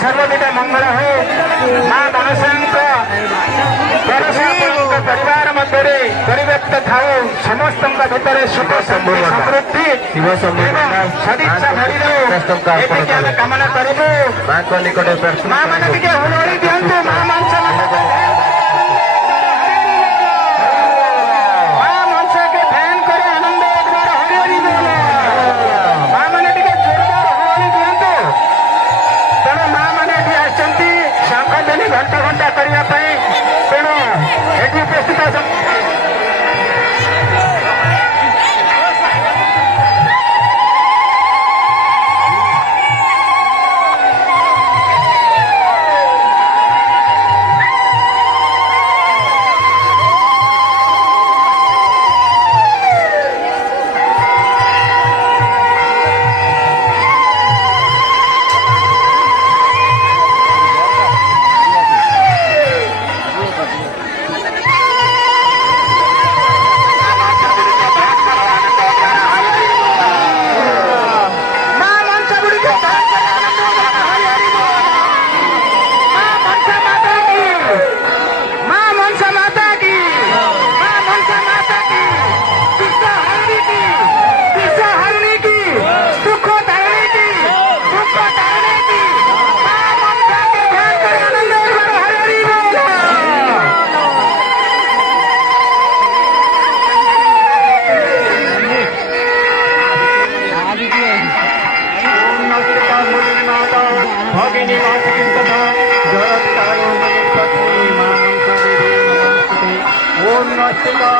सर्वविध मंगल हो मां मनसा परिवार मध्य परिव्यक्त थाऊ समस्त भितर सुख समृद्धि सदिच्छा भरी कामना करूँ मां मैंने हुलड़ी दिंतु मां मनसा घंटा घंटा करने तेणु ये उपस्थित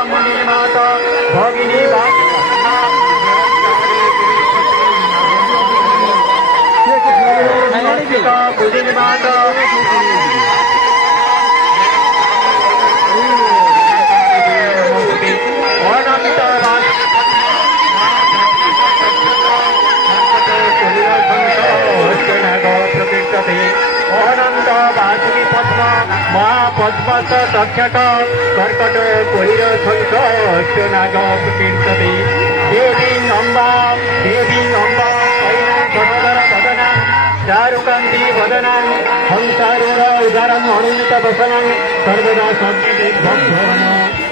मुनिमाता भगिनी माता अनंत वासुकी पद्म महापद्मत तक्षक कर्कट कोहिर शंख नाग कीर्तते देवी अम्बा वदना चारुकांति वदना हंसारूढ़ उदारम अनुन्नत वसनं सर्वदा सत्य भगवान